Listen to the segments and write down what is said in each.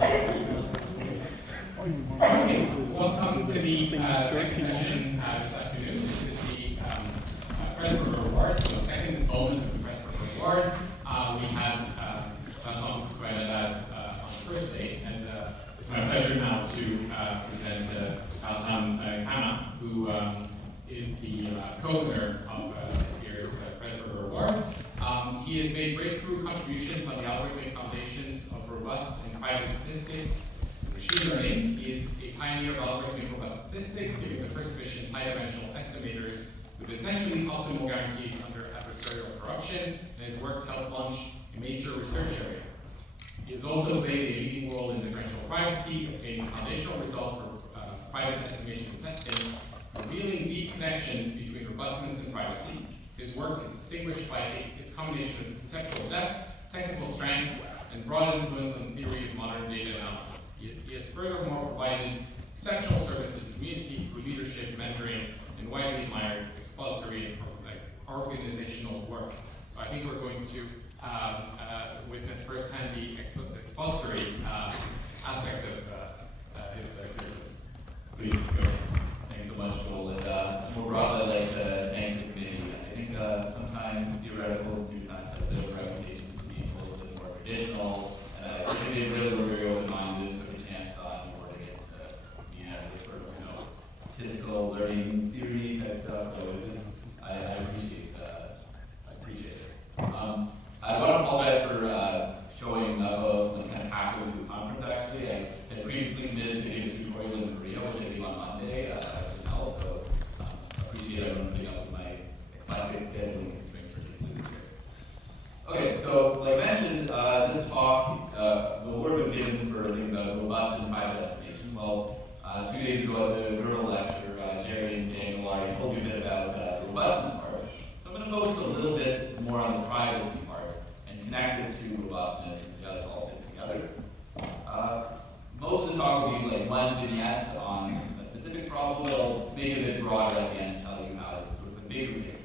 Okay, welcome to the second session this afternoon. This is the Pressburger Award, so the second installment of the Pressburger Award. We had Gautam Kamath on the first day, and it's my pleasure now to present Gautam Kamath, who is the co-winner of this year's Pressburger Award. He has made breakthrough contributions on the algorithmic foundations of robust and private statistics. Machine learning is a pioneer of algorithmic robust statistics, giving the first efficient high-dimensional estimators with essentially optimal guarantees under adversarial corruption, and his work helped launch a major research area. He has also played a leading role in differential privacy, obtaining foundational results for private estimation testing, revealing deep connections between robustness and privacy. His work is distinguished by its combination of conceptual depth, technical strength, and broad influence on the theory of modern data analysis. He has furthermore provided exceptional service to the community through leadership, mentoring, and widely admired expository and organizational work. So I think we're going to witness firsthand the expository aspect of his career. Please go. Thanks so much, Joel. And more broadly, I'd like to thank the community. I think sometimes theoretical computer science has a reputation for being a little bit more traditional, and I think they really were very open-minded, took a chance on more to get to this sort of statistical learning theory type stuff. So I appreciate it. I want to apologize for showing up kind of halfway through the conference. Actually, I had previously committed to give a tutorial in Korea, which I do on Monday. So appreciate everyone putting up with my eclectic scheduling constraints, particularly this. Okay, so like I mentioned, this talk, the award was given for things about robust and private estimation. Well, 2 days ago at the Girdle lecture, Jerry and Daniel already told you a bit about the robustness part. So I'm going to focus a little bit more on the privacy part and connect it to robustness and see how this all fits together. Most of the talk will be like one vignette on a specific problem, but I'll make it a bit broader at the end and tell you how it's sort of a bigger picture.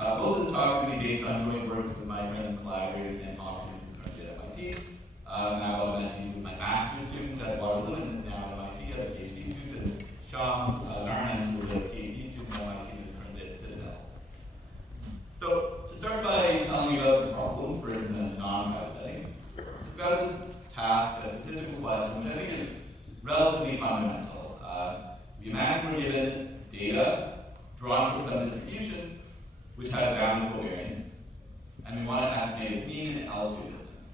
Most of the talk will be based on joint works with my friends and collaborators and Hopkins and currently at MIT. Now I'm mentioning with my master's student at Waterloo and now at MIT as a PhD student, and Sean Garman, who is a PhD student at MIT and is currently at Citadel. So to start by telling you about the problem, first in a non-private setting, we've got this task, a statistical question, which I think is relatively fundamental. We imagine we're given data drawn from some distribution which has bounded covariance, and we want to estimate its mean and altitude distance.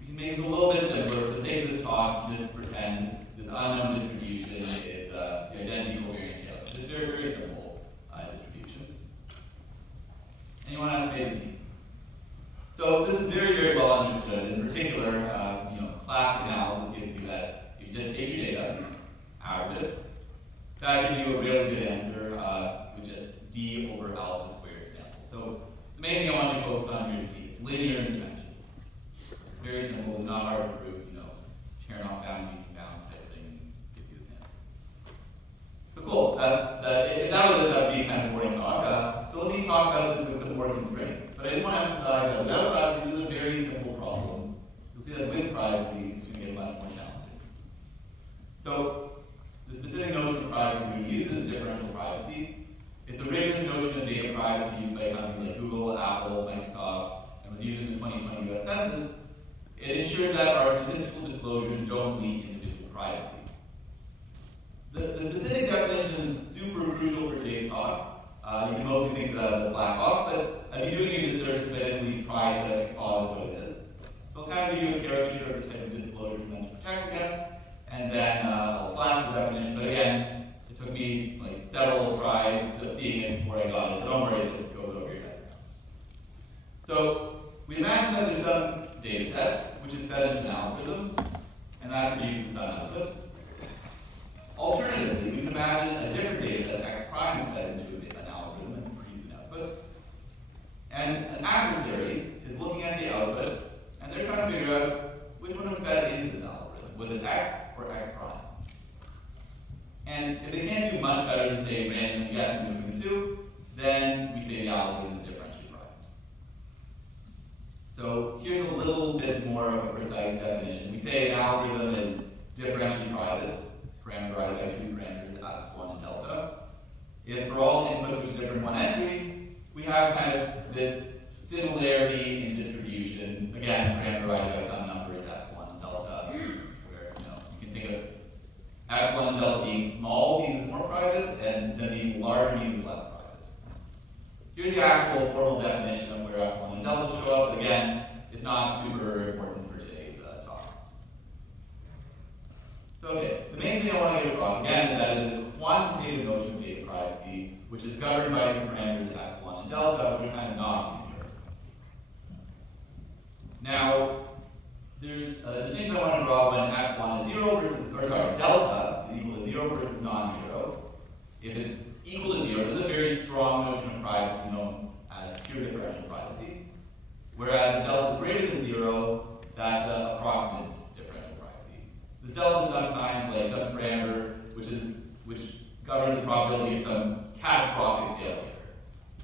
We can make this a little bit simpler. For the sake of this talk, just pretend this unknown distribution is the identity covariance scale. It's a very, very simple distribution. And you want to estimate its mean. So this is very, very well understood. In particular, classic analysis gives you that if you just take your data, average it, that gives you a really good answer with just d over alpha squared sample. So the main thing I want you to focus on here is d. It's linear in dimension. Very simple, not hard to prove. Chernoff bound, median bound type thing gives you this answer. So cool. If that was it, that would be kind of boring talk. So let me talk about this with some more constraints. But I just want to emphasize that without privacy, this is a very simple problem. You'll see that with privacy, it's going to get much more challenging. So the specific notion of privacy we use is differential privacy. It's a rigorous notion of data privacy used by companies like Google, Apple, Microsoft, and was used in the 2020 US Census. It ensures that our statistical disclosures don't leak individual privacy. The specific definition is super crucial for today's talk. You can mostly think of the black box, but I'd be doing you a disservice if I didn't at least try to exposit what it is. So I'll kind of give you a caricature of the type of disclosures meant to protect against, and then I'll flash the definition. But again, it took me like several tries of seeing it before I got it, so don't worry if it goes over your head. So we imagine that there's some data set which is fed into an algorithm, and that produces some output. Alternatively, we can imagine a different data set, x prime, is fed into an algorithm and produces an output. And an adversary is looking at the output, and they're trying to figure out which one was fed into this algorithm. Was it x or x prime? And if they can't do much better than, say, random guessing between the two, then we say the algorithm is differentially private. So here's a little bit more of a precise definition. We say an algorithm is differentially private, parameterized by two parameters, epsilon and delta. If for all inputs with different one entry, we have kind of this similarity in distribution, again, parameterized by some numbers, epsilon and delta, where you can think of epsilon and delta being small means it's more private, and then being large means it's less private. Here's the actual formal definition of where epsilon and delta show up. Again, it's not super important for today's talk. So, okay, the main thing I want to get across, again, is that it is a quantitative notion of data privacy, which is governed by the parameters epsilon and delta, which are kind of not integer. Now, there's a distinction I want to draw when epsilon is delta is equal to 0 versus non-zero. If it's equal to 0, this is a very strong notion of privacy known as pure differential privacy. Whereas if delta is greater than 0, that's an approximate differential privacy. This delta is sometimes like some parameter which governs the probability of some catastrophic failure.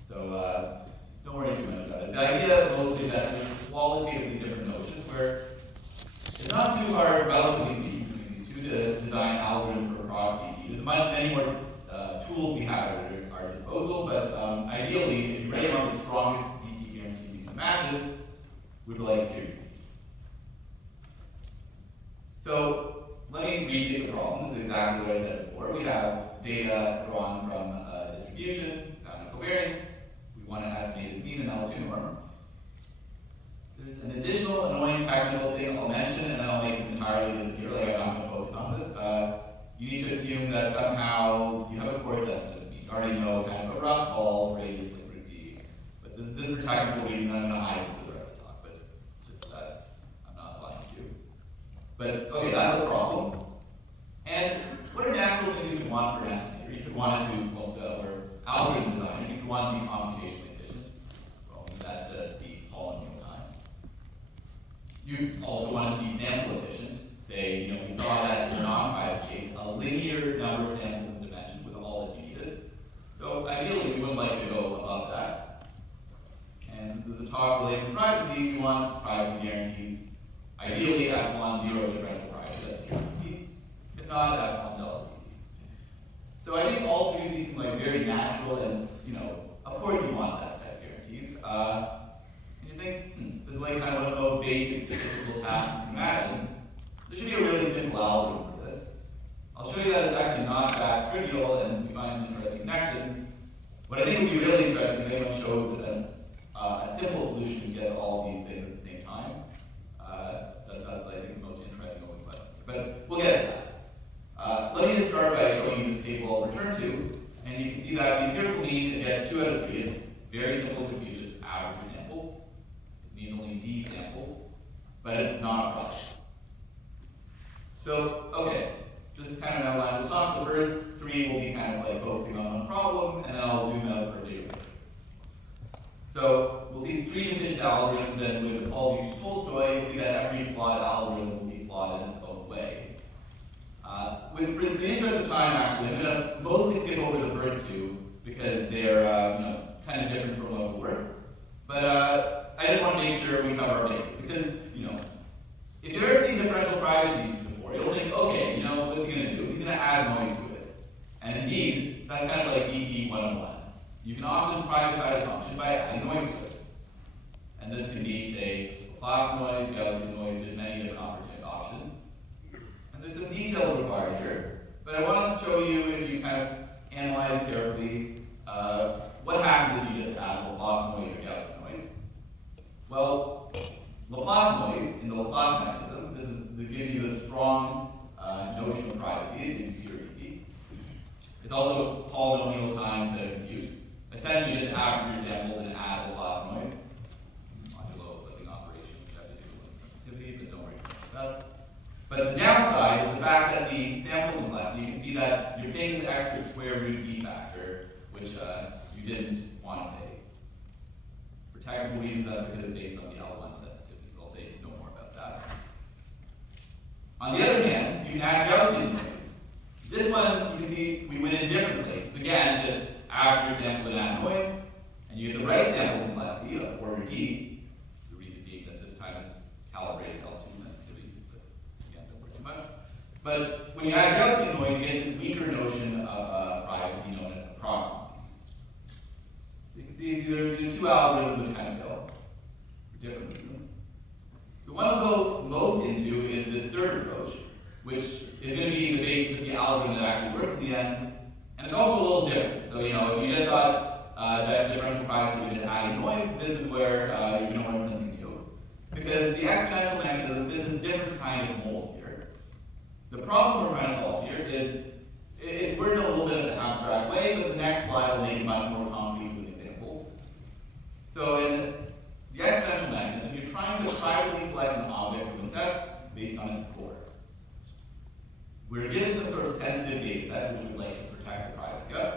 So don't worry too much about it. The idea is mostly that there's qualitatively different notions where it's not too hard, relatively speaking, between these two to design algorithms for proxy. There's many more tools we have at our disposal, but ideally, if you really want the strongest DP guarantee you can imagine, we'd like to. So let me restate the problem. This is exactly what I said before. We have data drawn from a distribution, found a covariance. We want to estimate its mean and L2 norm. There's an additional annoying technical thing I'll mention, and then I'll make this entirely disappear. Like I'm not going to focus on this. You need to assume that somehow you have a coarse estimate of mean. You already know kind of a rough ball radius of root D. But this for technical reasons, I'm going to hide this for the rest of the talk, but just that I'm not lying to you. But okay, that's a problem. And what are natural things you could want for an estimator? You could want it to, or algorithm designers, you could want it to be computationally efficient. Well, that's the polynomial time. You also want it to be sample efficient. Say, we saw that in the non-private case, a linear number of samples in dimension with all that you needed. So ideally, we would like to go above that. And since this is a talk related to privacy, we want privacy guarantees. Ideally, epsilon 0 differential privacy, that's guaranteed. If not, epsilon delta. So I think all three of these seem like very natural, and of course you want that type of guarantees. And you think, this is like kind of one of those basic statistical tasks you can imagine. There should be a really simple algorithm for this. I'll show you that it's actually not that trivial, and we find some interesting connections. What I think would be really interesting if anyone shows a simple solution that gets all of these things at the same time. That's I think the most interesting open question. But we'll get to that. Let me just start by showing you this table I'll return to, and you can see that the empirical mean, it gets 2 out of 3. It's very simple to compute, just average samples. It means only D samples, but it's not a problem. So, okay, this is kind of an outline of the talk. The first 3 will be kind of like focusing on one problem, and then I'll zoom out for a data picture. So, we'll see 3 efficient algorithms, and with Paul V. Tolstoy, you'll see that every flawed algorithm will be flawed in its own way. For the interest of time, actually, I'm going to mostly skip over the first 2, because they're kind of different from what will work. But I just want to make sure we cover our bases, because, if you've ever seen differential privacies before, you'll think, okay, what's he going to do? He's going to add noise to it. And indeed, that's kind of like DP 101. You can often privatize a function by adding noise to it. And this can be, say, Laplace noise, Gaussian noise, there's many different options. And there's some detail required here. But I want to show you, if you kind of analyze it carefully, what happens if you just add Laplace noise or Gaussian noise. Well, Laplace noise, in the Laplace mechanism, this gives you a strong notion of privacy in computer DP. It's also polynomial time to compute. Essentially, just average your samples and add Laplace noise. Modulo flipping operation, you have to do with sensitivity, but don't worry about that. But the downside is the fact that the sample complexity, you can see that you're paying this extra square root D factor, which you didn't want to pay. For technical reasons, that's because it's based on the L1 sensitivity. I'll say no more about that. On the other hand, you can add Gaussian noise. This one, you can see we went in different places. Again, just average your sample and add noise, and you get the right sample complexity of order D, the reason being when you add Gaussian noise, you get this weaker notion of privacy known as approximate. So you can see there are two algorithms which kind of go for different reasons. The one we'll go most into is this third approach, which is going to be the basis of the algorithm that actually works at the end. And it's also a little different. So, if you just thought that differential privacy was just adding noise, this is where you're going to learn something new. Because the exponential mechanism is a different kind of mold here. The problem we're trying to solve here is, it's worded in a little bit of an abstract way, but the next slide will make it much more concrete with an example. So in the exponential mechanism, you're trying to privately select an object from a set based on its score. We're given some sort of sensitive data set, which we'd like to protect the privacy of.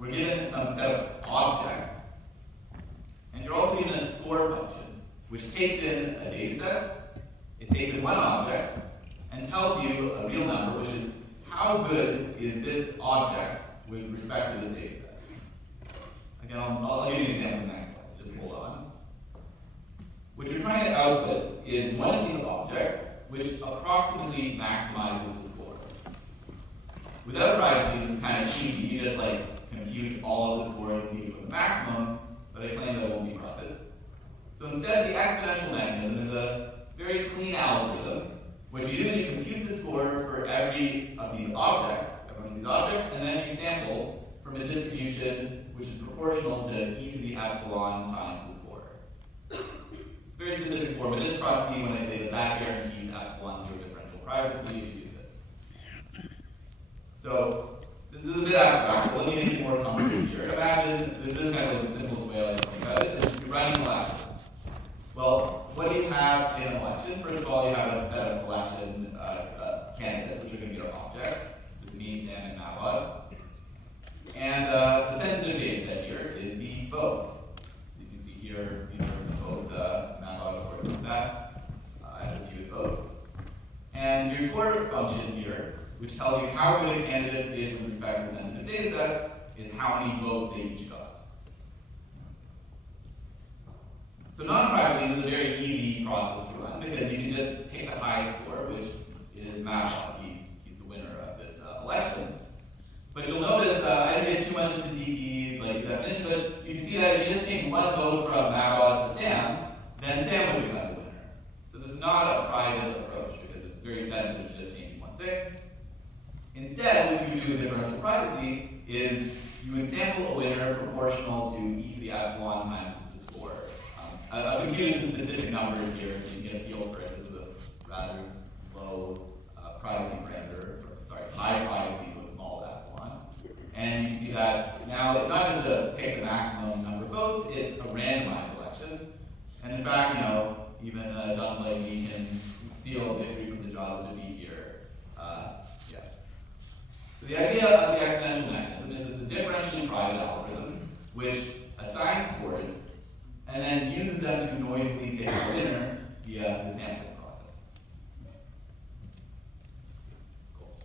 We're given some set of objects, and you're also given a score function, which takes in a data set, it takes in one object, and tells you a real number, which is how good is this object with respect to this data set. Again, I'll give you an example in the next slide, just hold on. What you're trying to output is one of these objects which approximately maximizes the score. Without privacy, this is kind of cheesy. You just compute all of the scores and see which one the maximum, but I claim that it won't be private. So instead, the exponential mechanism is a very clean algorithm. What you do is you compute the score for every of these objects, and then you sample from a distribution which is proportional to e to the epsilon times the score. It's a very specific form, but just trust me when I say that guarantees epsilon zero differential privacy if you do this. So this is a bit abstract, so let me make it more concrete here. Imagine, this is kind of the simplest way I like to think about it, is you're running an election. Well, what do you have in an election? First of all, you have a set of election candidates, which are going to be our objects, with me, Sam, and Mallard. And the sensitive data set here is the votes. So you can see here, these are some votes. Mallard, of course, is the best. I have the fewest votes. And your score function here, which tells you how good a candidate is with respect to the sensitive data set, is how many votes they each got. So non-privately is a very easy process to run because you can just pick the high score, which is Matlock. He's the winner of this election. But you'll notice, I didn't get too much into DP definition, but you can see that if you just take one vote from Matlock to Sam, then Sam would become the winner. So this is not a private approach because it's very sensitive to just changing one thing. Instead, what you would do with differential privacy is you would sample a winner proportional to e to the epsilon times the score. I've computed some specific numbers here so you can get a feel for it. This is a rather low privacy parameter, high privacy, so small epsilon. And you can see that now it's not just a pick the maximum number of votes, it's a randomized election. And in fact, even dunce like me can steal a victory from the jaws of defeat here. So the idea of the exponential mechanism is it's a differentially private algorithm which assigns scores and then uses them to noisily pick a winner via the sampling process. Cool.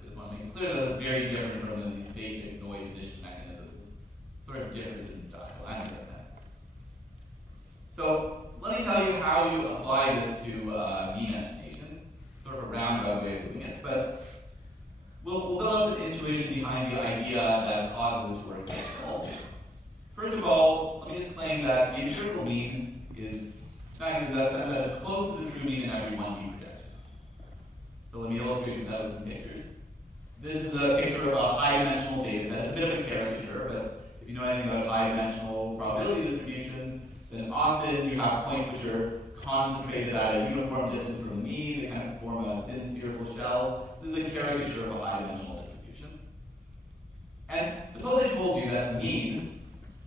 I just want to make it clear that it's very different from the basic noise addition mechanisms. It's sort of different in style. I think that's nice. So let me tell you how you apply this to mean estimation. Sort of a roundabout way of doing it, but we'll build up the intuition behind the idea that causes it to work well. First of all, let me just claim that the empirical mean is nice in that sense that it's close to the true mean in every 1D projection. So let me illustrate that with some pictures. This is a picture of a high-dimensional data set. It's a bit of a caricature, but if you know anything about high-dimensional probability distributions, then often you have points which are concentrated at a uniform distance from the mean. They kind of form a thin spherical shell. This is a caricature of a high-dimensional distribution. And suppose I told you that the mean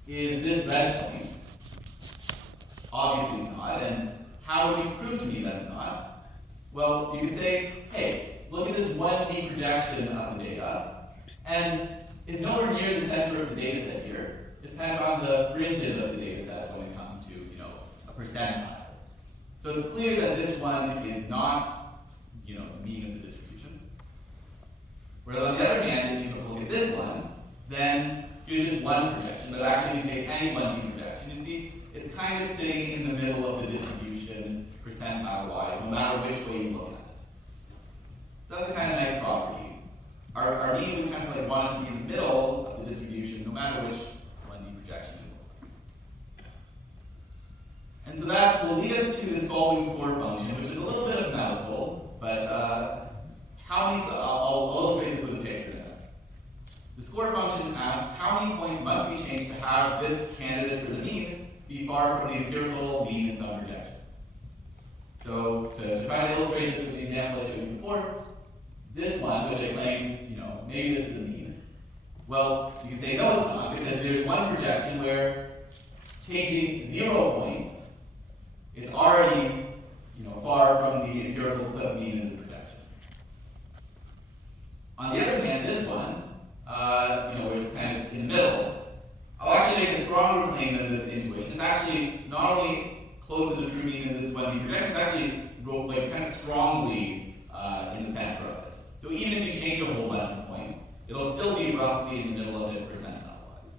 is this red point. Obviously it's not, and how would you prove to me that's not? Well, you could say, hey, look at this 1D projection of the data, and it's nowhere near the center of the data set here. It's kind of on the fringes of the data set when it comes to, a percentile. So it's clear that this one is not, the mean of the distribution. Whereas on the other hand, if you look at this one, then here's just one projection, but actually if you take any 1D projection, you can see it's kind of sitting in the middle of the distribution percentile-wise, no matter which way you look at it. So that's the kind of this following score function, which is a little bit of a mouthful, but I'll illustrate this with a picture in a second. The score function asks how many points must be changed to have this candidate for the mean be far from the empirical mean in some projection. So to try to illustrate this with the example I showed you before, this one, which I claimed, maybe this is the mean. Well, you can say no, it's not, because there's one projection where changing 0 points, it's already, far from the empirical clip mean in this projection. On the other hand, this one, where it's kind of in the middle, I'll actually make a stronger claim than this intuition. It's actually not only close to the true mean in this 1D projection, it's actually kind of strongly in the center of it. So even if you change a whole bunch of points, it'll still be roughly in the middle of it percentile-wise.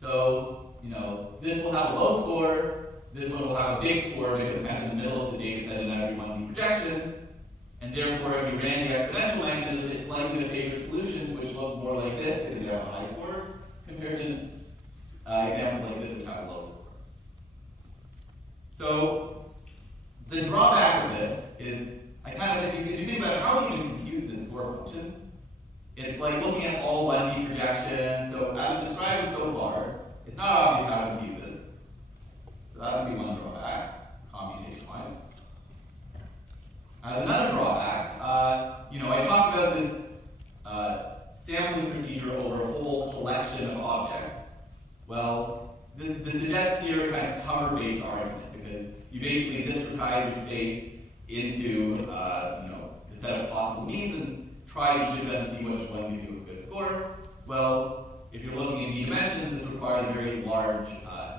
So, this will have a low score, this one will have a big score because it's kind of in the middle of the data set in every 1D projection, and therefore if you ran the exponential mechanism, it's likely to favor solutions which look more like this because they have a high score, compared to an example like this which have a low score. So, the drawback of this is, if you think about how do you compute this score function, it's like looking at all 1D projections. So as I've described it so far, it's not obvious how to compute this. So that would be one drawback, computation-wise. As another drawback, I talked about this sampling procedure over a whole collection of objects. Well, this suggests here kind of cover-based argument, because you basically discretize your space into the set of possible means and try each of them to see which one gives you a good score. Well, if you're looking in D dimensions, this requires a very large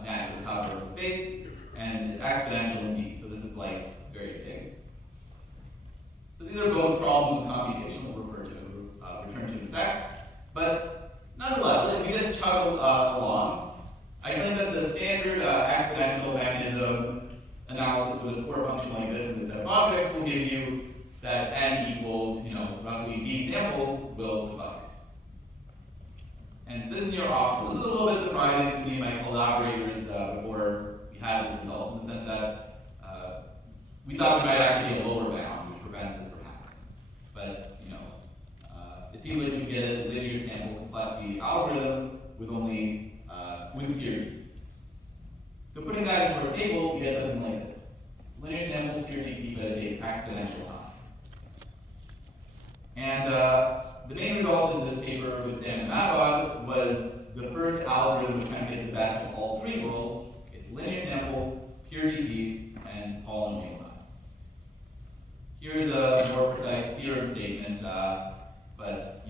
natural cover of the space, and it's exponential in D, so this is like very big. So these are both problems with computation we'll return to in a sec. But nonetheless, if you just chug along, I claim that the standard exponential mechanism analysis with a score function like this in the set of objects will give you that n equals, roughly d samples will suffice. And this is your optimal. This is a little bit surprising to me and my collaborators before we had this result, in the sense that we thought there might actually be a lower bound which prevents this from happening. But, it seems like we get a linear sample complexity algorithm with only, with purity. So putting that into our table, we get something like this. Linear samples, pure DP, but it takes exponential time. And the main result in this paper with Sam and Mabog was the first algorithm which kind of gets the best of all three worlds. It's linear samples, pure DP, and polynomial time. Here's a more precise theorem statement, but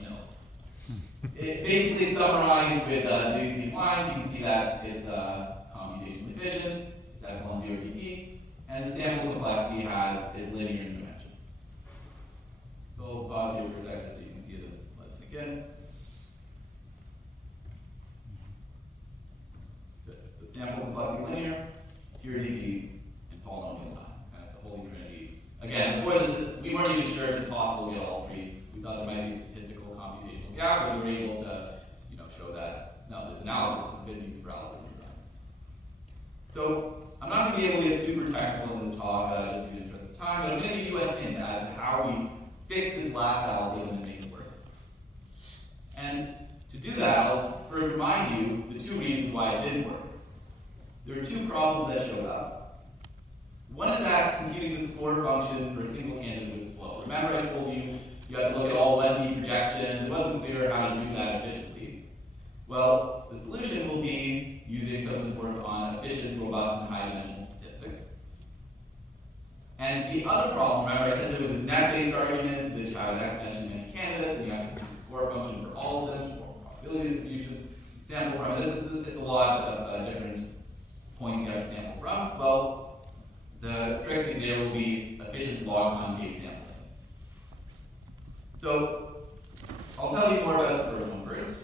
it basically summarized with these lines. You can see that it's computationally efficient, it's epsilon 0 dp, and the sample complexity is linear in dimension. So we'll pause here for a second so you can see it. Let's sink in. Good. So sample complexity linear, pure dp, and polynomial time, kind of the holy trinity. Again, before this, we weren't even sure if it's possible to get all three. We thought there might be a statistical computational gap, but we were able to, show that no, there's an algorithm, good news for algorithm design. So I'm not going to be able to get super technical in this talk, just in the interest of time, but I'm going to give you a hint as to how we fix this last algorithm and make it work. And to do that, I'll first remind you the two reasons why it didn't work. There are two problems that showed up. One is that computing the score function for a single candidate was slow. Remember I told you you had to look at all 1D projections. It wasn't clear how to do that efficiently. Well, the solution will be using some of this work on efficient, robust, and high-dimensional statistics. And the other problem, remember I said there was this net-based argument which has exponentially many candidates, and you have to compute the score function for all of them, for probability distribution, sample from it. It's a lot of different points you have to sample from. Well, the trick thing there will be efficient log concave sampling. So I'll tell you more about the first one first.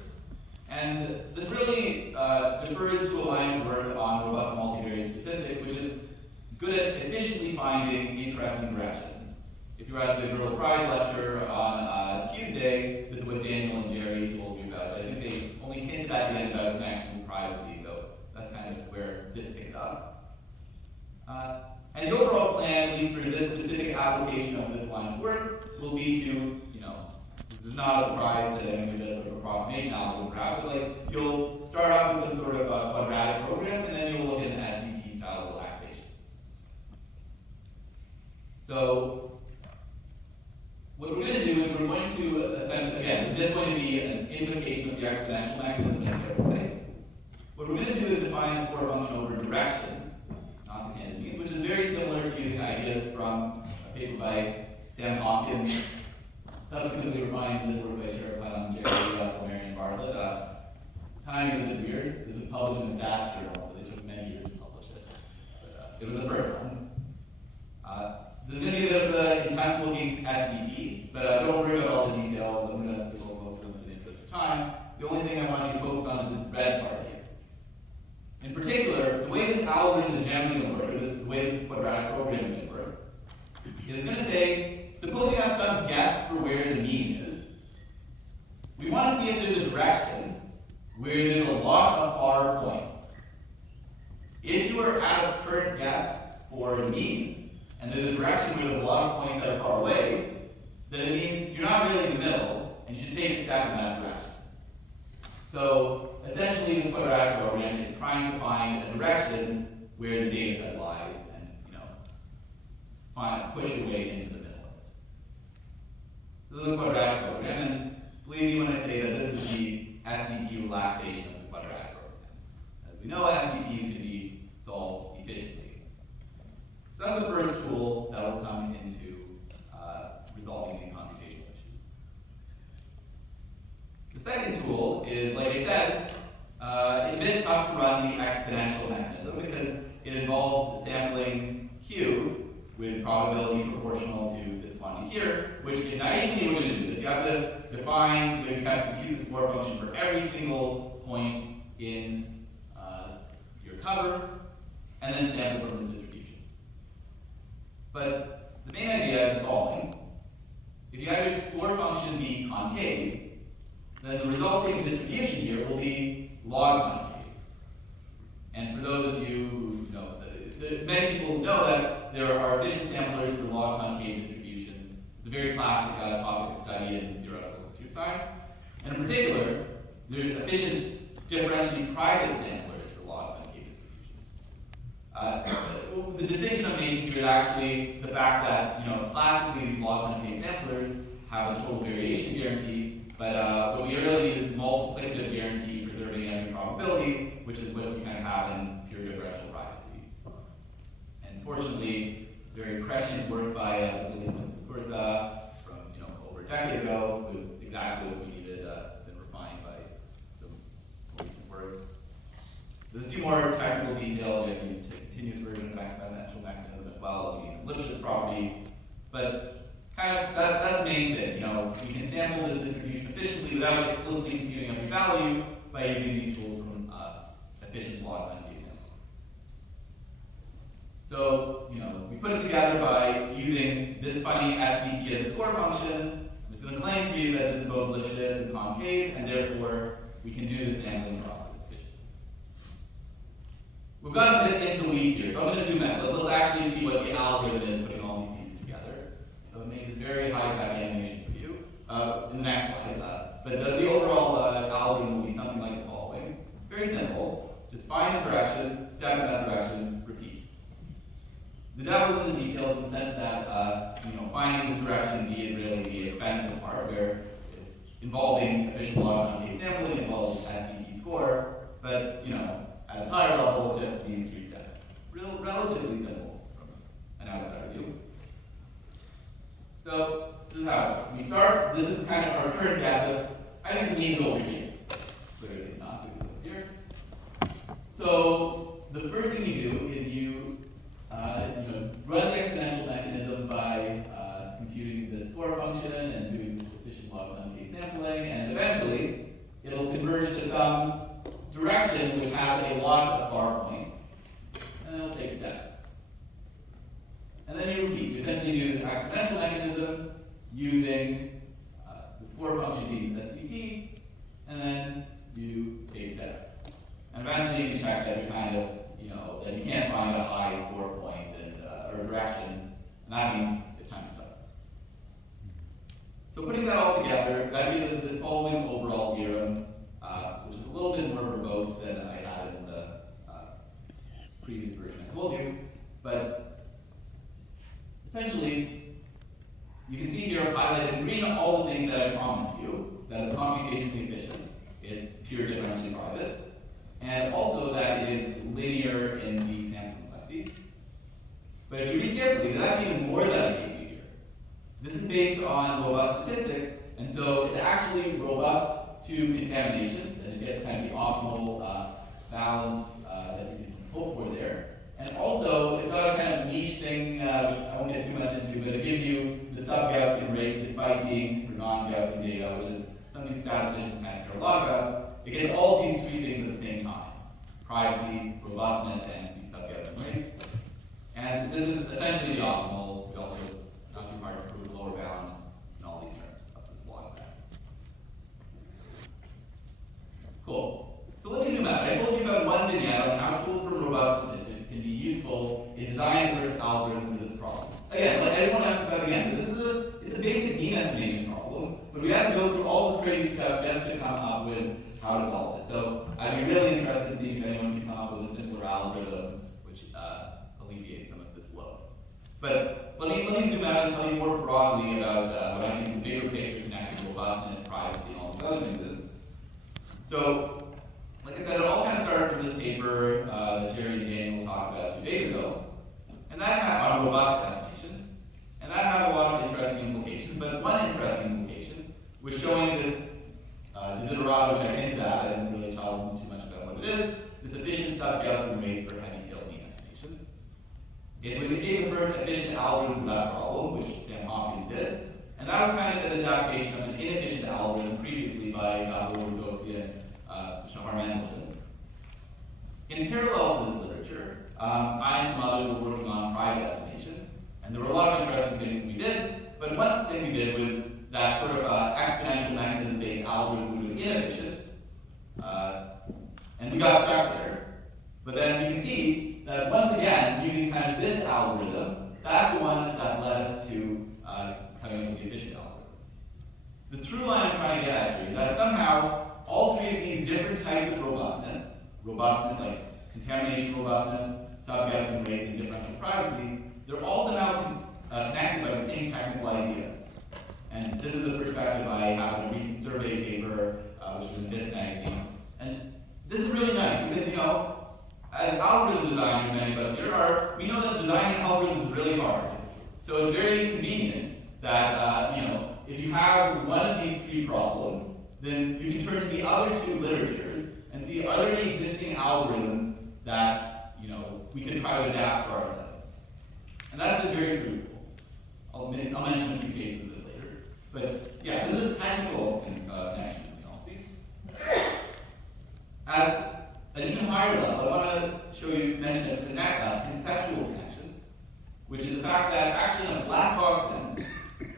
And this really defers to a line of work on robust multivariate statistics, which is good at efficiently finding interesting directions. If you were at the Royal Prize lecture on Tuesday, this is what Daniel and Jerry told you about. I think they only hinted at the end about connection with privacy, so that's kind of where this picks up. And the overall application of this line of work will lead to, this is not a surprise to anyone who does sort of approximation algebra, but like you'll start off with some sort of quadratic program, and then you'll look at an SDP style relaxation. So what we're going to do is we're going to essentially, again, this is just going to be an invocation of the exponential mechanism in a different way. What we're going to do is define a score function over directions, not the candidate means, which is very similar to using ideas from a paper by Sam Hawkins, subsequently refined in this work by Sherry Putnam, Jerry Flammarion, and Bartlett. Timing is a bit weird. This was published in the Stats Journal, so they took many years to publish it. But it was the first one. This is going to be a bit of an intense looking SDP, but don't worry about all the details. I'm going to skip over most of them for the interest of time. The only thing I want you to focus on is this red part here. In particular, the way this algorithm is generally going to work, or the way this quadratic program is going to work, is going to say, suppose you have some guess for where the mean is. We want to see if there's a direction where there's a lot of far points. If you are at a current guess for the mean, and there's a direction where there's a lot of points that are far away, then it means you're not really in the middle, and you should take a step in that direction. So essentially, this quadratic program is trying to find a direction where the data set lies, and push your way into the middle of it. So this is a quadratic program, and believe me when I say that this is the SDP relaxation of the quadratic program. As we know, SDPs can be solved efficiently. So that's the first tool that will come into resolving these computational issues. The second tool is, like I said, it's a bit tough to run the exponential mechanism because it involves sampling Q with probability proportional to this quantity here, which in naively we're going to do this. You have to define, you have to compute the score function for every single point in your cover, and then sample from this distribution. But the main idea is the following. If you have your score function be concave, then the resulting distribution here will be log concave. And for those of you who know, many people know that there are efficient samplers for log concave distributions. It's a very classic topic of study in theoretical computer science. And in particular, there's efficient differentially private samplers for log concave distributions. The distinction I'm making here is actually the fact that, classically these log concave samplers have a total variation guarantee, but what we really need is multiplicative guarantee preserving every probability, which is what we kind of have in pure differential privacy. And fortunately, very prescient work by Vasily Fukuyama from over a decade ago was exactly what we needed, and refined by some more recent works. There's a few more technical details. We have to use continuous version of exponential mechanism as well. We use Lipschitz property, but kind of that's the main thing. We can sample this distribution efficiently without explicitly computing every value by using these tools from efficient log concave sampling. So we put it together by using this funny SDP as a score function. I'm just going to claim for you that this is both Lipschitz and concave, and therefore we can do the sampling process efficiently. We've got a bit into weeds here, so I'm going to zoom out. Let's actually see what the algorithm is putting all these pieces together. I'll make this very high-tech animation for you in the next slide. But the overall algorithm will be something like the following. Very simple. Just find a direction, step in that direction, repeat. The devil is in the details in the sense that finding this direction B is really the expensive part, where it's involving efficient log concave sampling, involves SDP score, but at a higher level, it's just these three steps. Relatively simple from an outsider view. So this is how it goes. We start. This is kind of our current guess of I think the mean is over here. Clearly, it's not going to be over here. So the first thing you do is you run the exponential mechanism by computing the score function and doing this efficient log concave sampling, and eventually it'll converge to some direction which has a lot of far points, and then it'll take a step. And then you repeat. You essentially do this exponential mechanism using the score function being this SDP, and then you take a step. And eventually you can check that you kind of, that you can't find a high score point and or direction, and that means it's time to But if you read carefully, there's actually even more that I gave you here. This is based on robust statistics, and so it's actually robust to contaminations, and it gets kind of the optimal balance that you can hope for there. And also, it's not a kind of niche thing, which I won't get too much into, but it gives you the sub-Gaussian rate despite being for non-Gaussian data, which is something statisticians kind of care a lot about. It gets all these three things at the same time: privacy, robustness, and these sub-Gaussian rates. And this is essentially the optimal. We also not too hard to prove lower bound in all these terms up to this log graph. Cool. So let me zoom out. I told you about one vignette on how tools for robust statistics can be useful in designing the first algorithm for this problem. Again, I just want to emphasize again that this is a basic mean estimation problem, but we have to go through all this crazy stuff just to come up with how to solve it. So I'd be really interested in seeing if anyone can come up with a simpler algorithm which alleviates some of this load. But let me zoom out and tell you more broadly about what I think the bigger picture connected robustness, privacy, and all these other things is. So, like I said, it all kind of started from this paper that Jerry and Daniel talked about 2 days ago, and that had on robust estimation, and that had a lot of interesting implications. But one interesting implication was showing this desiderata, which I hinted at. I didn't really tell you too much about what it is. This efficient sub-Gaussian rates for heavy-tailed mean estimation. It would be the first efficient algorithm for that problem, which Sam Hopkins did, and that was kind of an adaptation of an inefficient algorithm previously by Gautam Kamath and Shahar Mendelsohn. In parallel to this literature, I and some others were working on private estimation, and there were a lot of interesting things we did, but one thing we did was that sort of exponential mechanism-based algorithm, which was inefficient, and we got stuck there. But then we can see that once again, using kind of this algorithm, that's the one that led us to coming up with the efficient algorithm. The through line I'm trying to get at here is that somehow all three of these different types of robustness like contamination robustness, sub-Gaussian rates, and differential privacy, they're also now connected by the same technical ideas. And this is a perspective I have in a recent survey paper, which is in this magazine. And this is really nice because, as algorithm designers, many of us here we know that designing algorithms is really hard. So it's very convenient that, if you have one of these three problems, then you can turn to the other two literatures and see are there any existing algorithms that, we can try to adapt for ourselves. And that's been very fruitful. I'll mention a few cases of it later. But yeah, this is a technical connection between all of these. At an even higher level, I want to mention a conceptual connection, which is the fact that actually in a black box sense,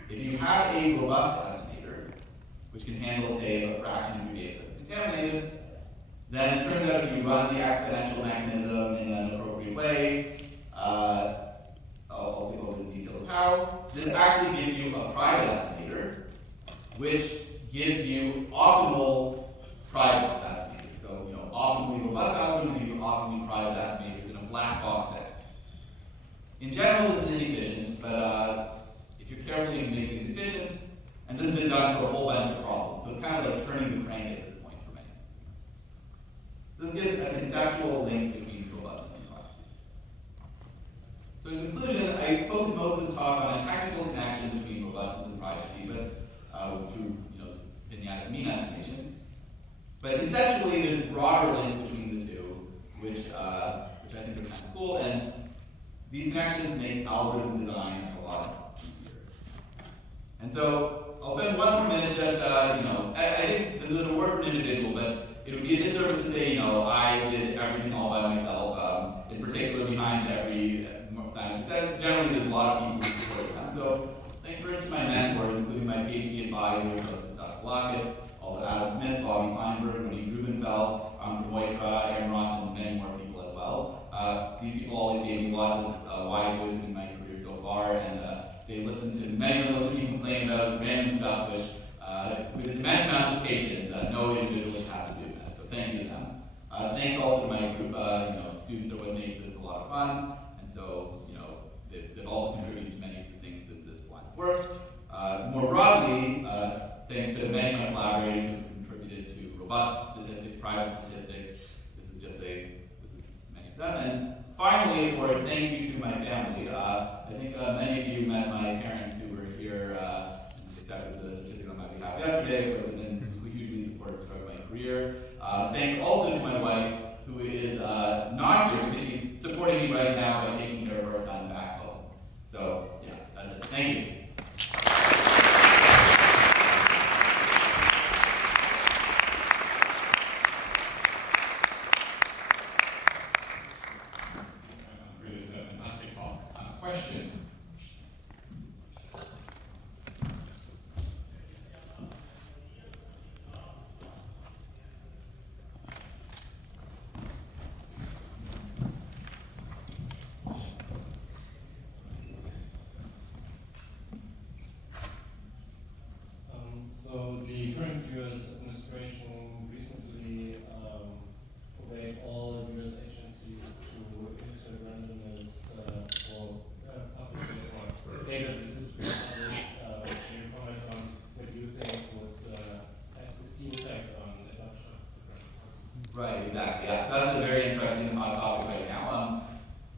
if you have a robust estimator, which can handle, say, a fraction of your data that's contaminated, then it turns out if you run the exponential mechanism in an appropriate way, I'll also go into the detail of how, this actually gives you a private estimator, which gives you optimal private estimators. So, optimally robust algorithms give you optimally private estimators in a black box sense. In general, this is inefficient, but if you're careful, you can make things efficient, and this has been done for a whole bunch of problems. So it's kind of like turning the crank at this point for many things. This gives a conceptual link between robustness and privacy. So in conclusion, I focus most of this talk on a technical connection between robustness and privacy, but through this vignette of mean estimation. But conceptually, there's broader links between the two, which I think are kind of cool, and these connections make algorithm design a lot easier. And so I'll spend one more minute just, I think this is an award for an individual, but it would be a disservice to say, I did everything all by myself, in particular behind every science success. Generally, there's a lot of people who support them. So thanks first to my mentors, including my PhD advisor, Joseph Stassilakis, also Adam Smith, Bobby Feinberg, Monique Rubenfeld, Moitra, Aaron Roth, and many more people as well. These people always gave me lots of wise wisdom in my career so far, and they listened to many of them listen to me complain about random stuff, which with immense amounts of patience, no individuals have to do that. So thank you to them. Thanks also to my group. Students are what make this a lot of fun, and so they've also contributed to many of the things in this line of work. More broadly, thanks to many of my collaborators who contributed to robust statistics, private statistics. This is many of them. And finally, of course, thank you to my family. many of you met my parents who were here and accepted the certificate on my behalf yesterday, who have been hugely supportive throughout my career. Thanks also to my wife, who is not here because she's supporting me right now by taking care of our son back home. So, yeah, that's it. Thank you. For this fantastic talk. Questions? So the current U.S. administration recently forbade all U.S. agencies to insert randomness for public data that is published. Can you comment on what you think would have this key impact on adoption of differential policy? Right, exactly. Yeah, so that's a very interesting hot topic right now.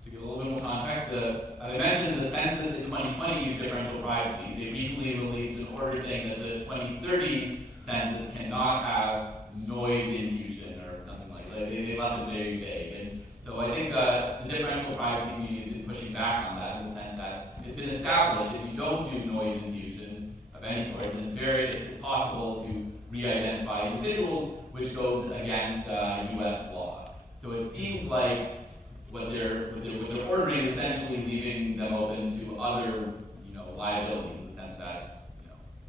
To give a little bit more context, as I mentioned, the census in 2020 used differential privacy. They recently released an order saying that the 2030 census cannot have noise infusion or something like that. They left it very vague. And so I think the differential privacy community has been pushing back on that in the sense that it's been established if you don't do noise infusion of any sort, then it's possible to re-identify individuals, which goes against U.S. law. So it seems like what they're ordering is essentially leaving them open to other, liability in the sense that,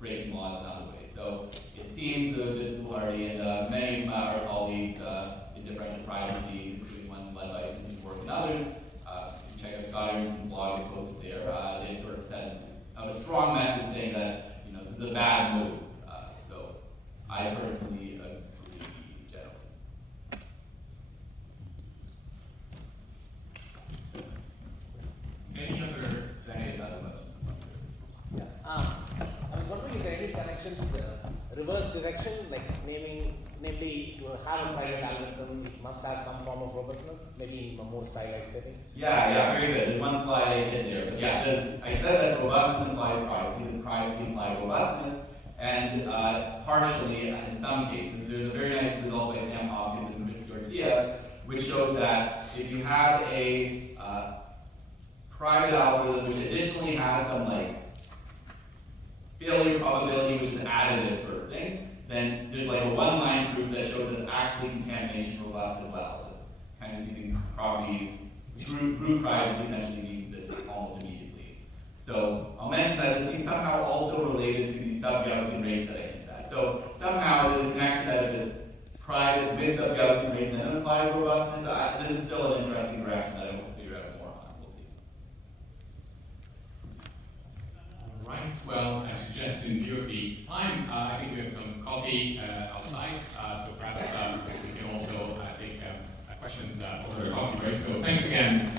breaking laws in other ways. So it seems a bit foolhardy, and many of our colleagues in differential privacy, including one led by Susan Work and others, if you check out Scott Aronson's blog, it's posted there, they sort of sent a strong message saying that, this is a bad move. So I personally agree generally. Any other? Any other questions? Yeah. I was wondering if there are any connections to the reverse direction, like namely to have a private algorithm, it must have some form of robustness, maybe in a more stylized setting. Yeah, very good. There's one slide I hit there. But yeah, I said that robustness implies privacy, and privacy implies robustness, and partially, in some cases, there's a very nice result by Sam Hopkins and Chris Garcia, which shows that if you have a private algorithm which additionally has some failure probability, which is additive sort of thing, then there's a one-line proof that shows that it's actually contamination robust as well. It's kind of using properties. Group privacy essentially means it almost immediately. So I'll mention that this seems somehow also related to the sub-Gaussian rates that I hinted at. So somehow there's a connection that if it's private with sub-Gaussian rates, then it implies robustness. This is still an interesting direction that I will figure out more on. We'll see. All right. Well, I suggest in view of the time, I think we have some coffee outside. So perhaps we can also take questions over the coffee break. So thanks again.